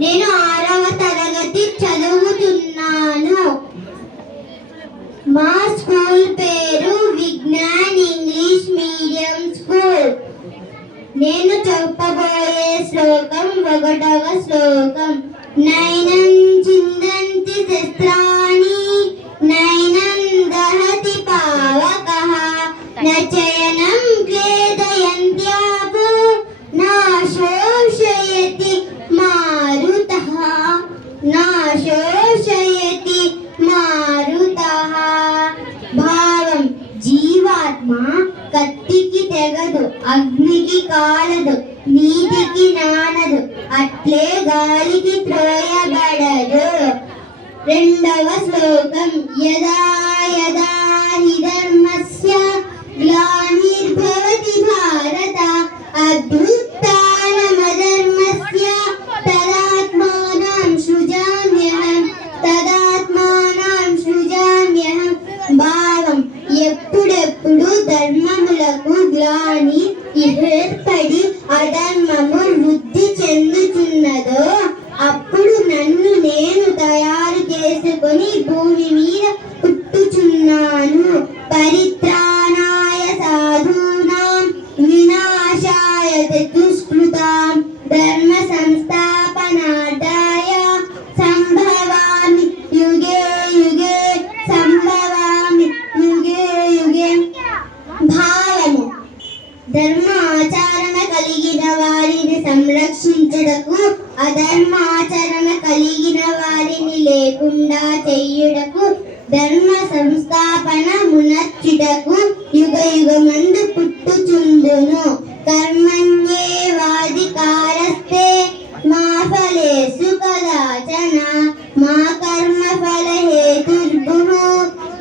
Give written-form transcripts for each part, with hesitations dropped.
నేను 6వ తరగతి చదువుతున్నాను. మా స్కూల్ పేరు విజ్ఞాన్ ఇంగ్లీష్ మీడియం స్కూల్. నేను చెప్పబోయే శ్లోకం 1వ శ్లోకం. నైనం చిందంతి శస్త్రాణి నైనం దహతి పావకః నచయనం క్లేదయంత్యాపో నాశోషయతి మారుతః నాశోషయతి మారుతః. భావం: జీవాత్మ కత్తికి తెగదు, అగ్నికి కాలదు, నీటికి నానదు, అట్లే గాలికి త్రోయబడదు. 2వ శ్లోకం. యదా యదా హి ధర్మస్య గ్లానిర్భవతి భారత అభ్యుత్థానమధర్మస్య తదాత్మానం సృజామ్యహం తదాత్మానం సృజామ్యహం. భావం: ఎప్పుడెప్పుడు ధర్మములకు గ్లాని ఏర్పడి అధర్మము వృద్ధి చెందుతున్నదో అప్పుడు నన్ను నేను తయారు చేసుకొని భూమి మీద పుట్టుచున్నాను. పరిత్రాణాయ సాధూనాం వినాశాయ దుష్కృతాం ధర్మ సంస్థాపనార్థాయ సంభవామి యుగే యుగే సంభవామి యుగే యుగే. భావము: ధర్మాచరణ కలిగిన వారిని సంరక్షించుటకు, అధర్మాచరణ కలిగిన వారిని లేకుండా చేయుటకు, ధర్మ సంస్థాపన మునర్చుటకు యుగ యుగమందు పుట్టుచుండును. కర్మణ్యేవాధికారస్తే మా ఫలేషు కదాచన మా కర్మ ఫల హేతుర్భుః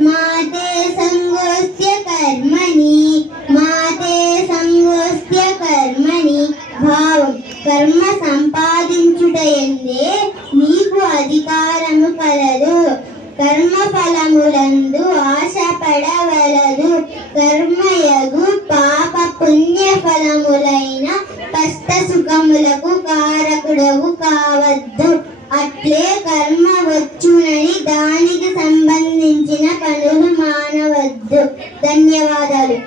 మా తే సంగోస్త్య కర్మణి మా తే సంగోస్త్య కర్మణి. భావం: కర్మ సంపాదించుటయందే నీకు అధికారము కలదు. కర్మ ఫలములందు ఆశపడవలదు. కర్మయగు పాప పుణ్య ఫలములైన కష్ట సుఖములకు కారకుడవు కావద్దు. అట్లే కర్మ వచ్చునని దానికి సంబంధించిన పనులు మానవద్దు. ధన్యవాదాలు.